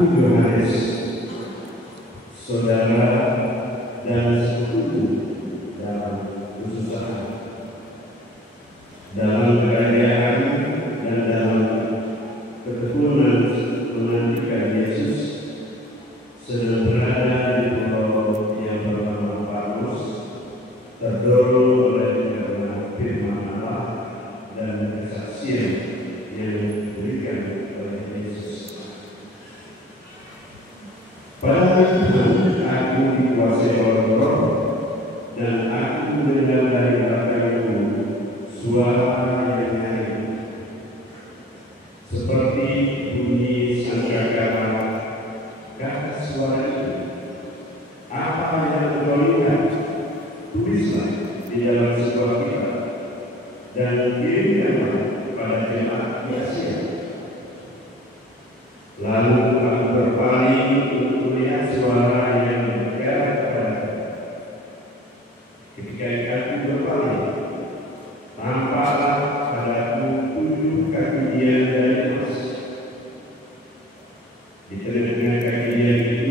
Yohanes, saudara dan sekutu dalam kesusahan, dalam kerajaan dan dalam ketekunan menantikan Yesus, sedang berada di pulau yang bernama Patmos, terdorong oleh karena firman Allah dan kesaksian yang diberikan oleh Yesus. Pada hari itu aku dikuasai oleh Roh, dan aku mendengar dari belakangku suara yang nyaring, seperti bunyi sangkakala. Kata suara itu, apa yang engkau lihat, tulislah di dalam sebuah kitab dan kirimkanlah kepada jemaat di Asia. Lalu aku berpaling untuk melihat suara yang berkata kepadaku. Ketika aku berpaling, tampaklah padaku 7 kaki dia dari emas. Di tengah-tengah kaki dia itu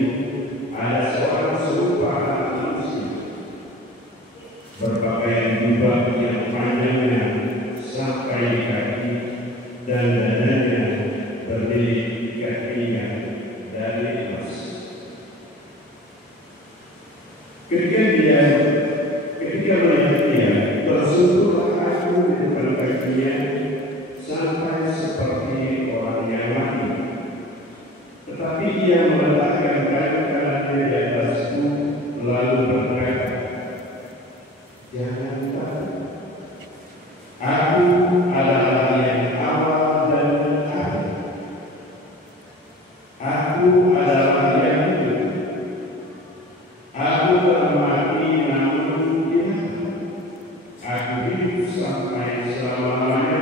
ada seorang serupa anak manusia, berpakaian jubah yang panjangnya sampai kaki dan dadanya berdiri kakinya dari emas. Ketika melihat dia, tersentuhlah aku di depan kakinya sampai seperti orang yang mati. Tetapi dia meletakkan tangannya di atasku lalu berkata, "Jangan takut. Aku adalah yang awal dan akhir. Aku adalah yang hidup. Aku telah mati namun hidup. Aku hidup sampai selama-lamanya,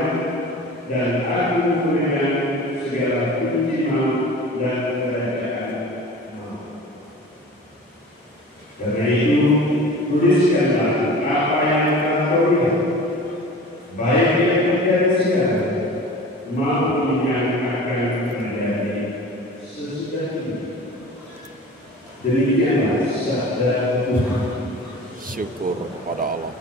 dan aku memegang segala kunci maut dan kerajaan maut. Karena itu, tuliskanlah apa yang kau lihat, baik yang terjadi sekarang maupun yang akan terjadi sesudah ini." Demikianlah sabda Tuhan. Syukur kepada Allah.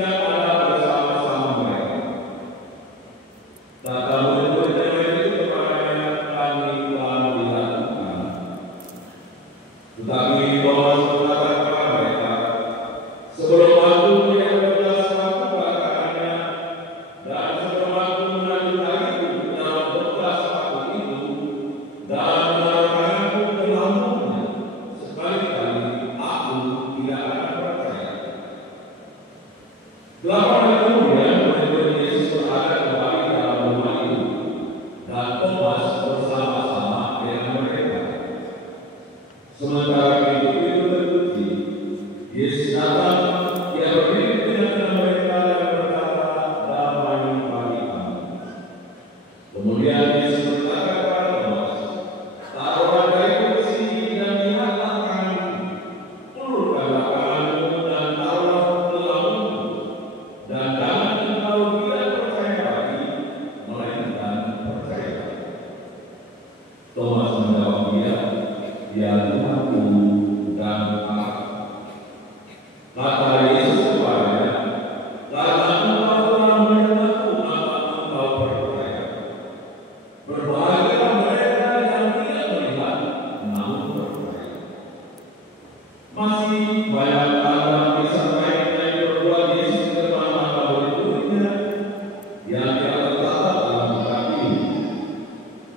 tidak ada bersama-sama mereka. Kata murid-murid itu kepadanya, kami telah melihat Tuhan. Tetapi Thomas berkata kepada mereka, sebelum aku melihat belas aku katakannya, dan sebelum aku mengambil kayu dalam belas aku itu, dan menaruhkan aku ke lambungnya, sekali-kali aku tidak akan percaya. 8 hari kemudian, murid-murid Yesus berada kembali dalam rumah itu, dan Thomas bersama-sama dengan mereka. Sementara pintu itu terkunci, Yesus datang, Dia berdiri di tengah mereka dan berkata, damai bagi kamu. Kemudian Yesus berkata kepada Thomas, taruhlah kayu di sini dan lihatlah tanganmu, ulurkanlah tanganmu dan taruhlah ke lambungmu, dan jangan engkau tidak percaya lagi, melainkan percaya. Thomas menjawab dia, ya Tuhanku dan Allah. Kata Yesus kepadanya, karena engkau telah melihat aku, maka engkau percaya. Berbahagialah mereka yang tidak melihat, namun percaya. Masih banyak hal kisah lain yang berbuat Yesus di depan mata murid-muridnya yang tidak tercatat dalam kitab ini.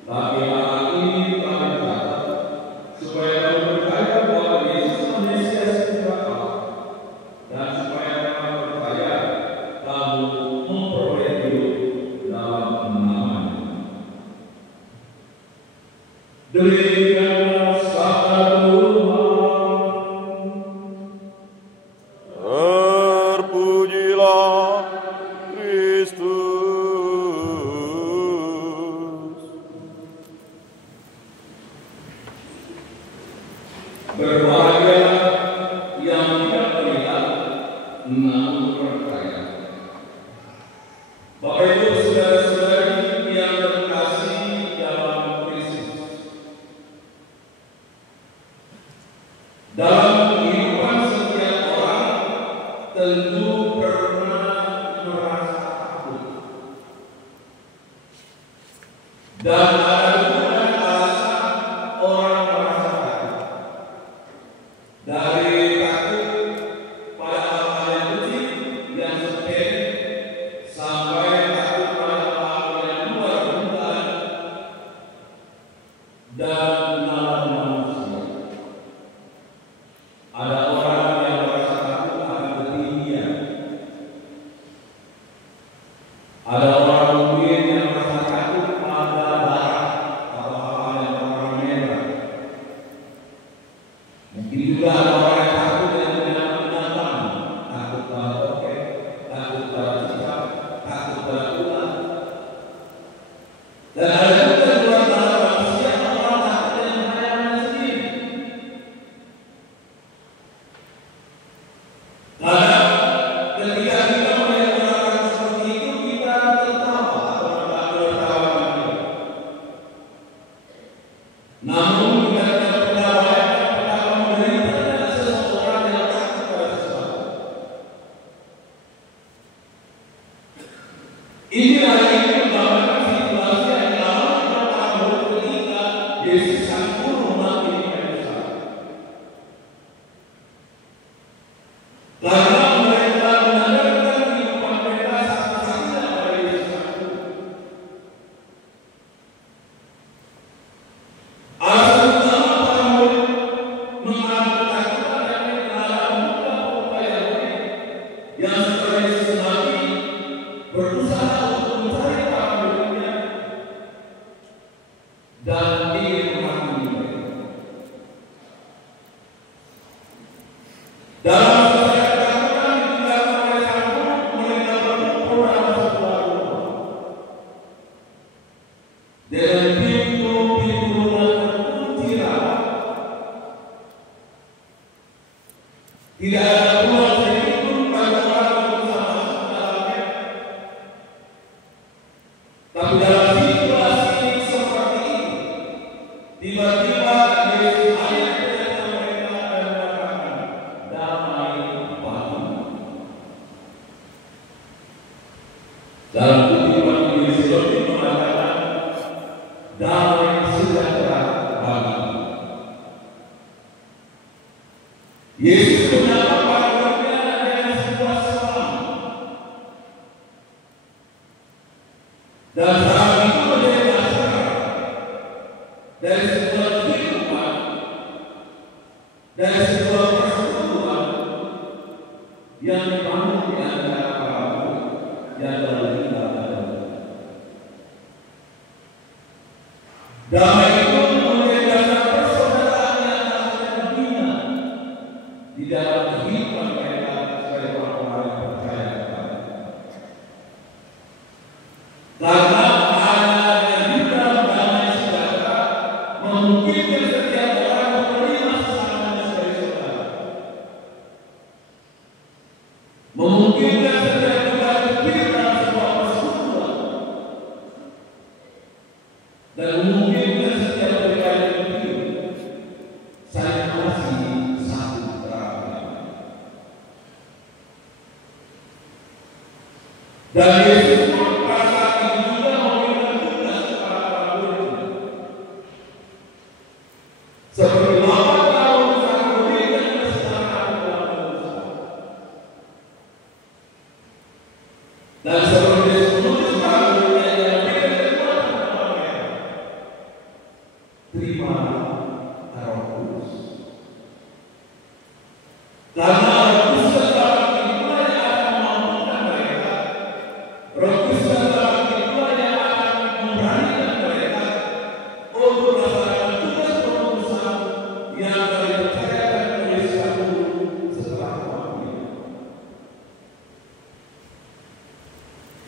Tapi hal ini telah dicatat supaya kamu percaya bahwa Yesus Mesias Putra Allah, dan supaya kamu percaya kamu memperoleh hidup dalam nama-Nya. Demikianlah sabda Tuhan. Terpujilah Kristus. Berbahagia yang tidak melihat, namun percaya. Bapak Ibu, saudara-saudari yang terkasih dalam Kristus, dalam kehidupan setiap orang tentu pernah merasa takut, dan ada juga alasan orang merasa takut. Dari takut pada hal-hal yang kecil, yang sepele, sampai takut pada hal-hal yang luar dugaan dan nalar manusia. Ada orang yang merasa takut akan ketinggian. Ada orang mungkin yang merasa takut pada darah atau hal-hal yang warna merah. Mungkin juga ada orang yang takut dengan binatang, takut pada tokek, takut pada cicak, takut pada ular. Dan ada juga di luar sana manusia yang orang takut dengan hayalannya sendiri. Karena ketika kita melihat orang seperti itu, kita tertawa atau menertawakan dia. Namun kita tidak pernah bayangkan betapa menderitanya seseorang yang takut pada sesuatu. Inilah yang menggambarkan situasi yang dialami oleh para murid ketika Yesus sang guru mati di kayu salib. Karena mereka menandakan kehidupan mereka satu-satunya pada Yesus sang guru. Alasan utama para murid mengalami ketakutan yakni terhadap muka-muka Yahudi yang setelah Yesus mati berusaha untuk mencari Dalam kutipan Yesus mengatakan damai sejahtera bagi. Yesus menyapa para muridnya dengan sebuah salam. Dan salam itu menjadi dasar dari sebuah kehidupan, dari sebuah persekutuan yang dibangun di antara para murid yang telah kita ada. Damai itu menjadi dasar persaudaraan yang tak terbina di dalam kehidupan mereka sebagai orang-orang yang percaya kepada. Karena hanya dengan dalam damai sejahtera memungkinkan setiap orang menerima sesamanya sebagai saudara. Memungkinkan setiap kita berpikir dalam sebuah persekutuan dan memungkinkan setiap kita berpikir saling mengasihi satu terhadap lain. Dan Yesus pada saat itu juga memberikan tugas kepada para muridnya. Seperti 8 tahun saat memberikan kesempatan dalam berusaha. Dan seperti Yesus para muridnya yang memberikan kekuatan kepada mereka. Terima Roh Kudus. Karena Roh Kudus adalah itulah yang akan memampukan mereka. Roh Kudus adalah itulah yang akan memberanikan mereka untuk melaksanakan tugas pengurusan yang telah dipercayakan oleh satu setelah kematian.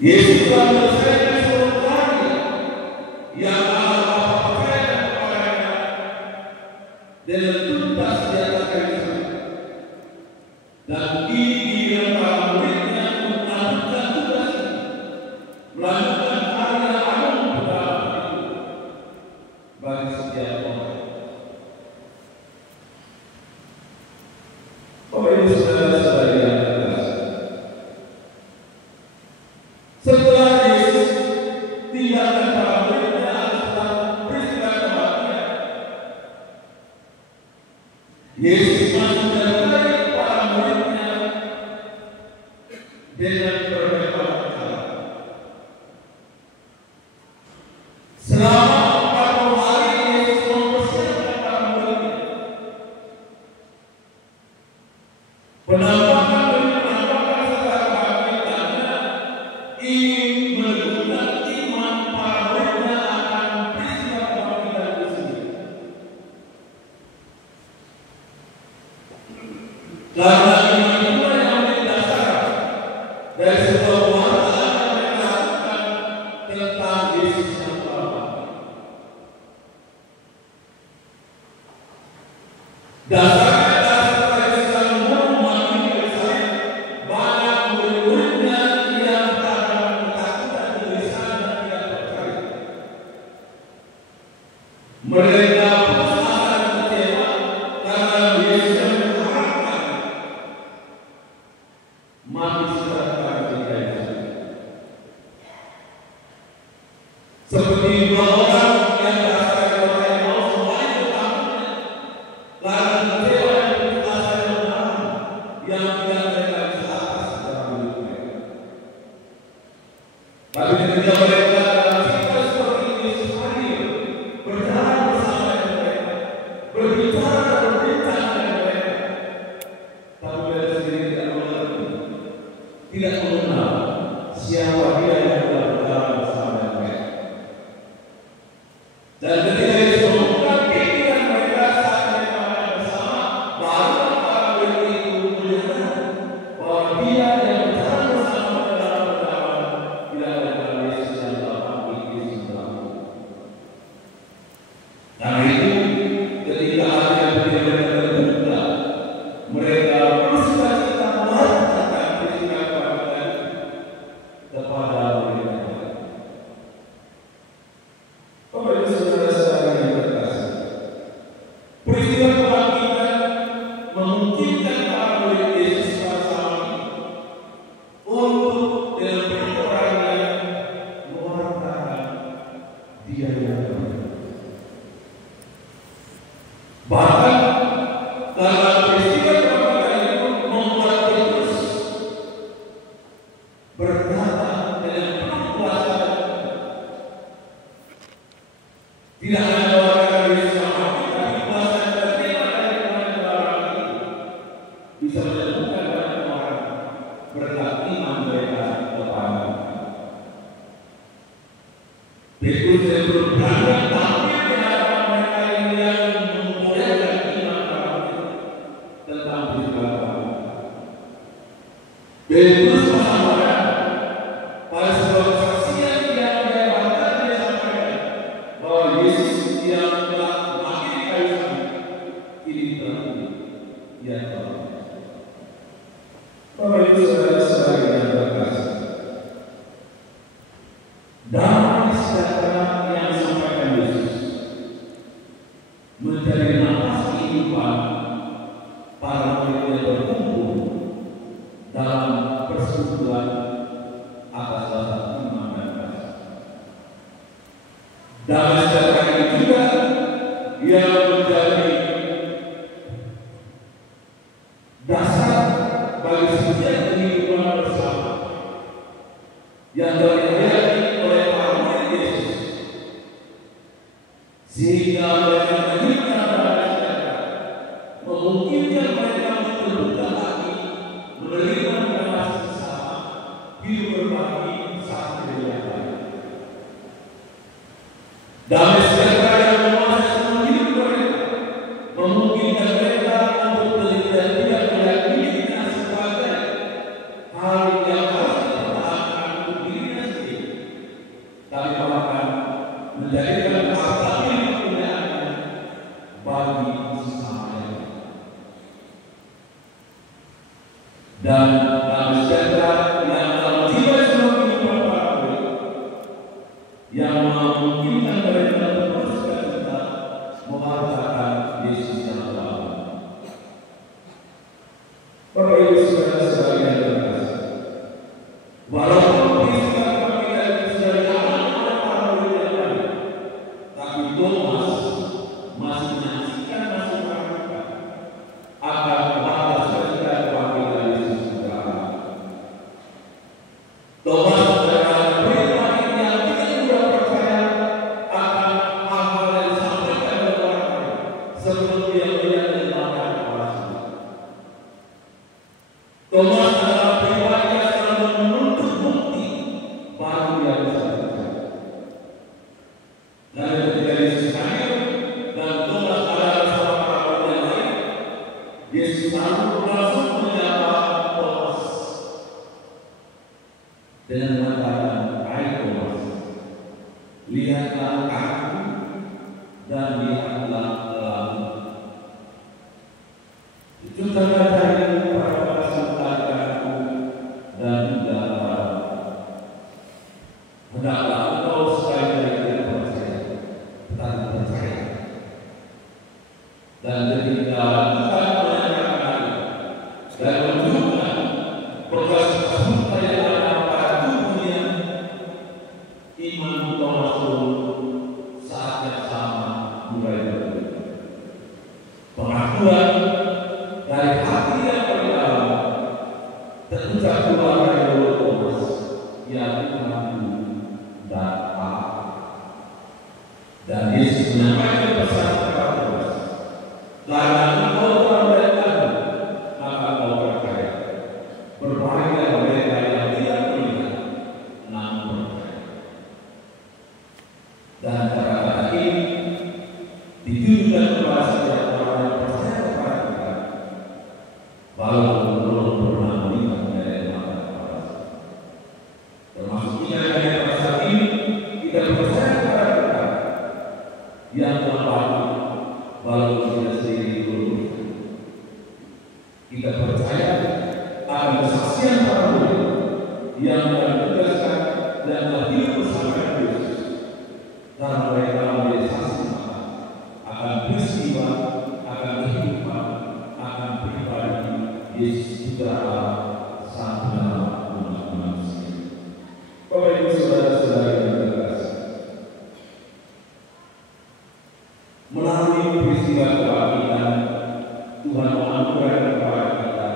Yesus telah menyelesaikan seluruh karya yang Allah Bapa percayakan kepadanya dengan tuntas di atas kayu salib. Dan ini giliran para muridnya untuk melanjutkan tugas ini, melanjutkan karya agung berdalam itu bagi setiap orang. Bapak Ibu saudara-saudari yang terkasih, setelah Yesus tinggalkan para muridnya setelah peristiwa kematian, Yesus masih menyertai para muridnya dengan berbagai cara. Selama 40 hari Yesus mempersiapkan para muridnya. Penampakan demi penampakan setelah kebangkitannya ingin menunjukkan iman para muridnya akan peristiwa kebangkitan itu sendiri. Karena iman itulah yang menjadi dasar dari sebuah pembahasan yang mereka lakukan tentang Yesus yang telah mati. Dasarnya adalah setelah Yesus yang mati di kayu salib, banyak murid-muridnya yang berada dalam ketakutan, kegelisahan dan tidak percaya. Mereka putus asa dan kecewa karena Yesus yang mengharapkan mati secara tragiis di kayu salib. Seperti dua orang yang berasal dari kota yang mau semuanya bertamunya karena kecewa dan putus asa yang mendalam yang tidak mereka bisa atasi dalam hidup mereka. Tapi ketika mereka dalam situasi seperti ini, Yesus hadir, berjalan bersama dengan mereka, berbicara dan berbincang dengan mereka. Tapi mereka sendiri tidak mengerti, tidak mengenal siapa Dia yang telah berjalan bersama dengan mereka. Dan ketika Yesus membuka pikiran mereka saat mereka makan bersama, baru para murid itu menyadari bahwa Dia yang berjalan bersama mereka dalam perjalanan tidak adalah Yesus yang telah mati, Yesus yang telah mati. Karena itu, ketika hati yang mereka terbuka, mereka bersuka-cita melakukan peristiwa kebangkitan kepada murid-murid. Bapak Ibu saudara-saudari berkata dengan penuh kuasa, tidak hanya bahwa Yesus yang mati, tapi kuasa yang terterima dari Tuhan yang barang itu bisa menyembuhkan banyak orang berkat iman mereka kepada Petrus yang berani tampil di hadapan mereka yang membolehkan iman orang itu tentang peristiwa Tuhan. Petrus menyampaikan pada sebuah kesaksian yang dia bahkan dia sampaikan bahwa Yesus yang telah mati di kayu salib ini terbukti dia tahu. Bapak Ibu saudara-saudari yang terkasih, damai sejahtera yang disampaikan Yesus menjadi nafas kehidupan para murid yang berkumpul dalam persekutuan atas dasar iman dan kasih. Damai sejahtera ini juga yang menjadi dasar bagi setiap kehidupan bersama yang terjadi oleh para murid Yesus, sehingga mereka menghidupkan damai sejahtera, memungkinkan mereka untuk terbuka hati, menerima kasih sesama, hidup berbagi satu dengan yang lain. Damai sejahtera yang menguasai semua hidup mereka, memungkinkan mereka untuk tidak meyakini sebagai hal yang harus dipertahankan untuk dirinya sendiri, tapi bahkan menjadikan harta milik kepunyaannya bagi sesama yang lain. Dan damai sejahtera yang dalam jiwa seluruh kehidupan para murid yang memungkinkan mereka untuk teruskan kita menghargai Yesus yang telah. Bapak Ibu saudara-saudari yang terkasih, walaupun peristiwa kebangkitan itu sudah dialami oleh para murid yang lain, tapi Thomas masih menyaksikan, masih meragukan akan batas cerita kebangkitan Yesus sebenarnya. Thomas adalah murid lain yang tidak mudah percaya akan hal-hal yang disampaikan oleh orang lain sebelum dia melihat dan melakukan kepala sendiri. Thomas adalah pribadi yang selalu menuntut bukti baru dia bisa percaya. Lalu ketika Yesus hadir dan Thomas ada bersama para murid yang lain, Yesus langsung menyapa Thomas dengan mengatakan, "Hai Thomas, lihatlah aku dan lihatlah lalu." Itu tanda dari pada aku dan juga hendaklah engkau sekali-kali tidak percaya, tetapi percaya. Dan ketika Tuhan menanyakan hal dan menunjukkan bekas-bekas luka yang ada pada tubuhnya, iman Thomas pun saat yang sama mulai berubah. Pengakuan dari hati yang berdalam terucap keluar dari mulut Thomas, "Ya Tuhanku dan Allah." Dan Yesus menyampaikan pesan kepada Thomas, "Karena engkau telah melihat, maka engkau percaya. Berbahagia mereka yang tidak melihat, namun percaya." Dan kata-kata ini ditujukan kepada setiap orang yang percaya kepada kita, walaupun belum pernah melihat dari mata kepala. Termasuk kita yang pada saat ini kita percaya kepada kita yang telah mati, walaupun kita sendiri belum. Kita percaya akan kesaksian para murid yang telah ditugaskan dan telah hidup bersama dengan Yesus, karena mereka menjadi saksi mata akan peristiwa, akan kehidupan, akan pribadi Yesus Putra Allah, Sang Penyelamat umat manusia. Bapak Ibu saudara-saudari yang terkasih, melalui peristiwa kebangkitan, Tuhan menganugerahkan kepada kita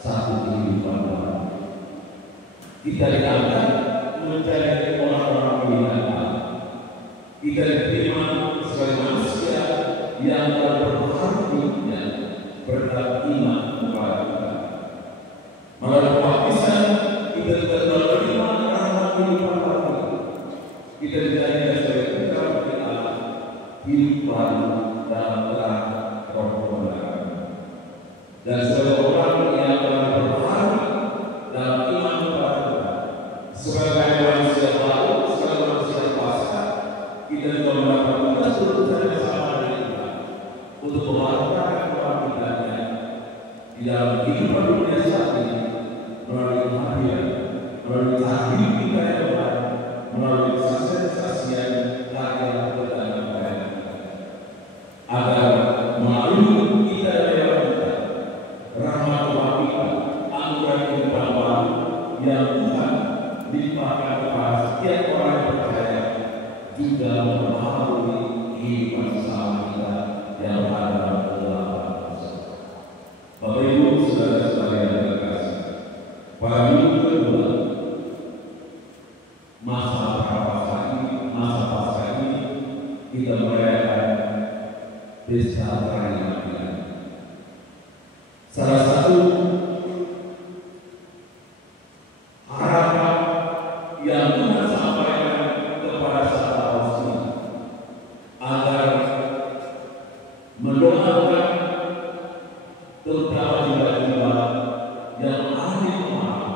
satu kehidupan baru. Kita Kita diangkat menjadi orang-orang pilihan Allah. Kita diterima sebagai manusia yang telah berharap hidupnya berkat iman kepada kita. Melalui baptisan kita juga menerima rahmat kehidupan baru. Kita dijadikan sebagai putra putri Allah, hidup baru dalam terang Roh kebenaran. Dan sebagai orang yang telah berharap dalam iman kepada Tuhan, sebagai manusia baru, sebagai manusia kuasa, kita juga mendapat tugas berusaha yang sama dengan Tuhan untuk mewartakan kebangkitannya di dalam kehidupan dunia saat ini melalui kehadiran, melalui tahdir kita yang benar, melalui kesaksian-kesaksian karya kedatangan Tuhan, agar melalui kita lewat kita rahmat Tuhan kita, anugerah kehidupan baru yang Tuhan limpahkan kepada setiap orang yang percaya juga mempengaruhi kehidupan sesama kita yang ada dalam kegelapan tersebut. Bapak Ibu saudara-saudara yang terkasih, pada minggu kedua masa Paskah ini kita merayakan pesta perayaan Natal. Salah satu harapan yang Tuhan sampaikan kepada sahabat Paulus agar mendoakan terutama jiwa-jiwa yang ahli pemahaman,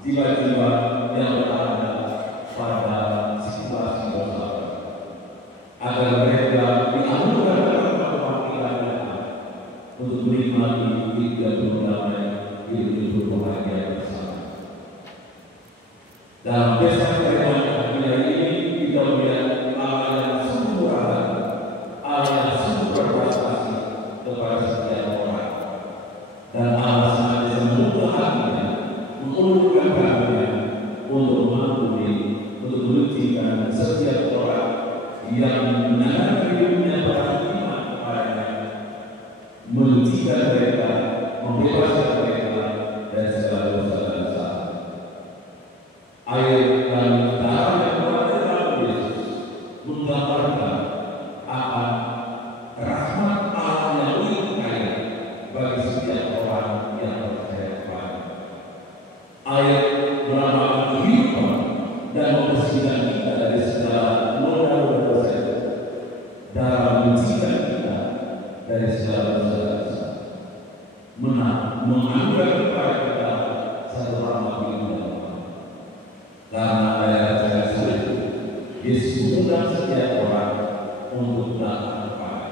jiwa-jiwa yang berada pada situasi dosa, agar mereka dianugerahkan dalam kebangkitan untuk menikmati hidup yang berdamai, hidup yang berbahagia bersama. Dalam pesta perayaan ini kita melihat Allah yang sungguh berada, Allah yang sungguh berprestasi kepada setiap orang, dan Allah senantiasa membuka hatinya, mengulurkan tangannya untuk mengampuni, untuk menyucikan setiap orang yang menangani hidupnya pada iman kepadanya, menyucikan mereka, membebaskan mereka dari segala dosa dan salah. Air dan darah yang keluar dari Yesus menggambarkan akan rahmat Allah yang begitu kaya bagi setiap orang yang percaya kepada. Air melambangkan kehidupan dan membersihkan kita dari segala noda dosa. Darah menyucikan kita dari segala dosa. Menganugerahkan kepada kita satu rahmat hidup. Karena ayat itu, Yesus mengundang setiap orang untuk datang kepada,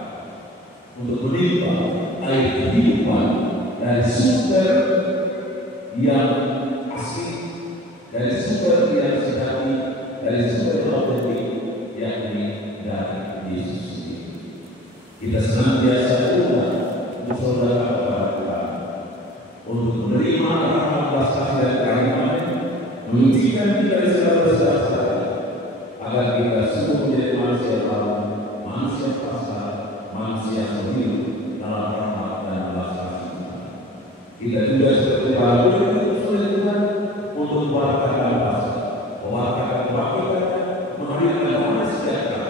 untuk menimba air kehidupan dari sumber yang asli, dari sumber yang sejati, dari sumber yang otentik, yakni dari Yesus sendiri. Kita senantiasa berdoa bersaudara kepada Tuhan untuk menerima rahmat belas kasihan karunia, menyucikan kita dari segala dosa, agar kita sungguh menjadi manusia baru, manusia pasrah, manusia yang hidup dalam rahmat dan belas kasihan. Kita juga seperti para murid Tuhan untuk mewartakan Paskah, mewartakan kebangkitan, menghadirkan damai sejahtera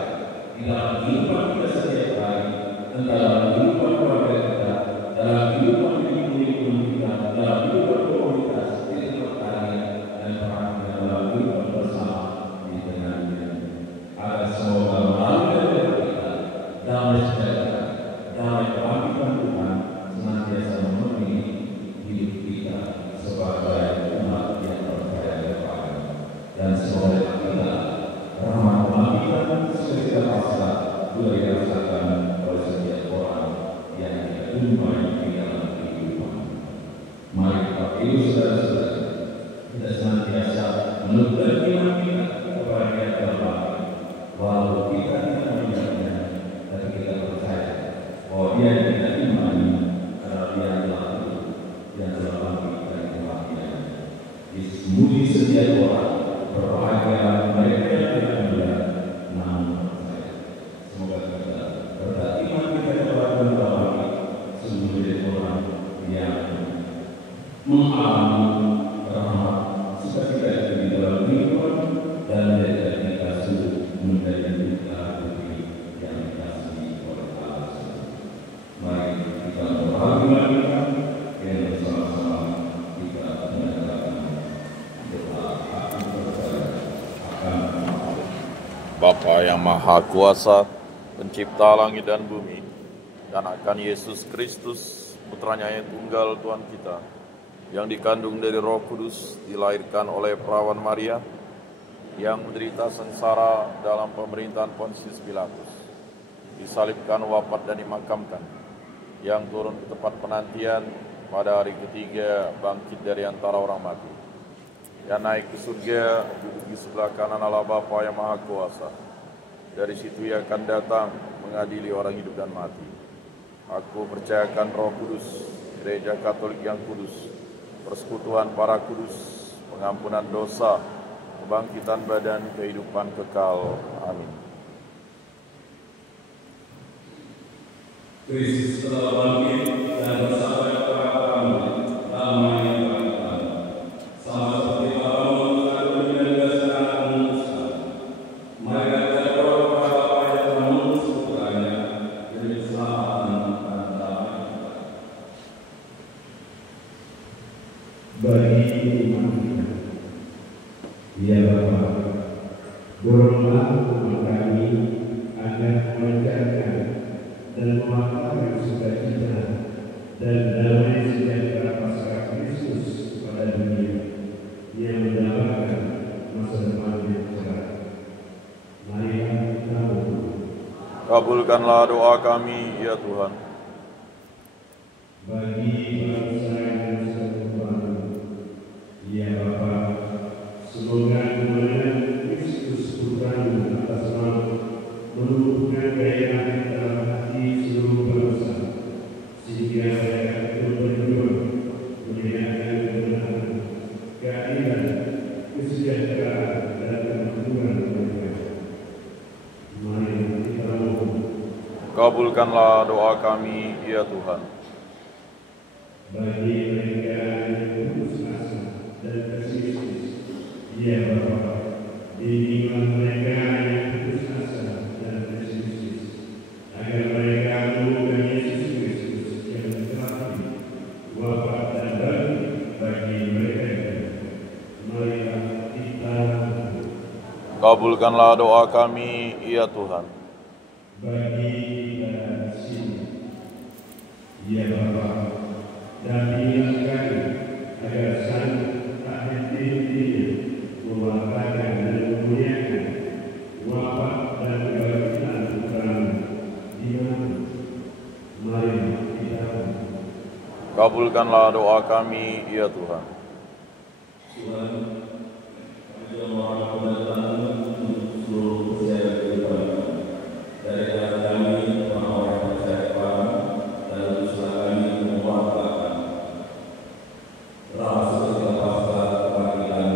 di dalam kehidupan kita setiap hari, dan dalam kehidupan keluarga kita, dalam kehidupan lingkungan kita, dalam kehidupan komunitas, di tempat karya dan peran dalam kehidupan bersama di tengah dunia. Agar semoga melalui kita damai sejahtera, damai kebangkitan Tuhan senantiasa memenuhi hidup kita sebagai umat yang percaya kepada, dan semoga kita rahmat kebangkitan sesuai Paskah juga dirasakan oleh setiap orang yang kita jumpai di dalam kehidupan. Mari Bapak Ibu saudara-saudara, kita senantiasa menunjukkan iman kita kepada Dia Bapa, walau kita tidak melihatnya, tapi kita percaya bahwa Dia yang kita imani adalah Dia yang telah bangkit dari kematian. Yesus memuji setiap orang, berbahagia mereka yang tidak melihat namun percaya. Semoga kita berkat iman kita kepada Tuhan sungguh menjadi orang yang mengalami rahmat sukacita Bapa yang Maha Kuasa, pencipta langit dan bumi, dan akan Yesus Kristus, putranya yang tunggal Tuhan kita, yang dikandung dari Roh Kudus, dilahirkan oleh perawan Maria, yang menderita sengsara dalam pemerintahan Pontius Pilatus, disalibkan, wafat dan dimakamkan, yang turun ke tempat penantian, pada hari ketiga bangkit dari antara orang mati, yang naik ke surga, duduk di sebelah kanan Allah Bapa yang Maha Kuasa. Dari situ ia akan datang mengadili orang hidup dan mati. Aku percayakan Roh Kudus, Gereja Katolik yang kudus, persekutuan para kudus, pengampunan dosa, kebangkitan badan, kehidupan kekal. Amin. Kristus telah bangkit dan bersabda kepada kamu, damai bagi kamu. Sama seperti Bapa mengutuskan dunia dan juga sekarang akan memutuskan. Marilah kita berdoa kepada Bapa yang telah mengutus putranya demi keselamatan dan damai. Bagi umat kita, ya Bapa, doronglah umat kami agar melancarkan dan memakamkan sukacita dan damai sejahtera Paskah Kristus kepada dunia yang mendapatkan masa depan yang cerah. Marilah kita berdoa. Kabulkanlah doa kami, ya Tuhan. Bagi bangsa yang satu, ya Bapa, semoga kemenangan Kristus Putra-Mu atas maut menumbuhkan gairah dalam hati seluruh bangsa, sehingga mereka betul berjuang menegakkan kebenaran, keadilan, kesejahteraan, dan kemakmuran mereka. Mari kita mohon. Kabulkanlah doa kami, ya Tuhan. Bagi mereka yang putus asa dan pesimistis, ya Bapa, bimbinglah mereka yang putus asa dan pesimistis, agar mereka menemukan Yesus Kristus yang telah wafat dan bangkit bagi mereka. Marilah kita berdoa. Kabulkanlah doa kami, ya Tuhan. Bagi kita di sini, ya Bapa, dampingilah kami agar sanggup tak henti-hentinya mewartakan dan memuliakan wafat dan kebangkitan Putra-Mu di mana. Mari kita berdoa. Kabulkanlah doa kami, ya Tuhan. Tuhan, kami mohon datang untuk seluruh percaya kehidupan kami. Dari dalam kami, orang-orang yang percaya kepadamu, dan usaha kami mewartakan rahasia kita Paskah kebangkitan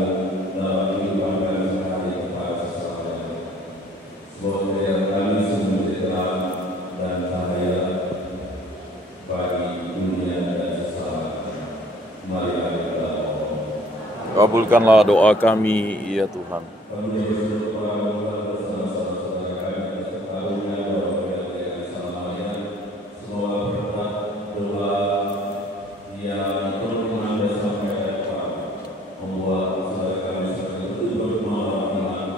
dalam kehidupan kami sehari kepada sesamanya. Semoga kehidupan kami sungguh terang dan cahaya bagi dunia dan sesama. Mari kita berdoa. Kabulkanlah doa kami, ya Tuhan. Kami bersyukur kepada bersama-sama saudara kami beserta rumah dan selamanya. Semoga berkat doa yang berkenan dan sampai depan membuat saudara kami betul berkembang iman,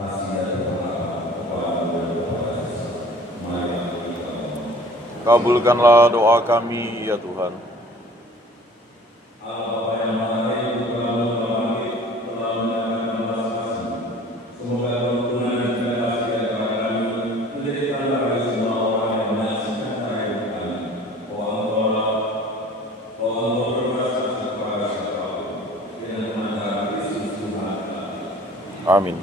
kasih dan pengharapan kepada dan kepada sesama. Mari kita berdoa. Kabulkanlah doa kami, ya Tuhan. Allah Bapa yang Maha Baik, Putra-Mu telah bangkit, telah menyatakan belas kasih. Semoga kerukunan dan kasih antara kami menjadi tanda bagi semua orang yang menyaksikan kehidupan kami. Oh Allah berbelas kasih kepada siapapun dengan menantang Kristus Tuhan kami. Amin.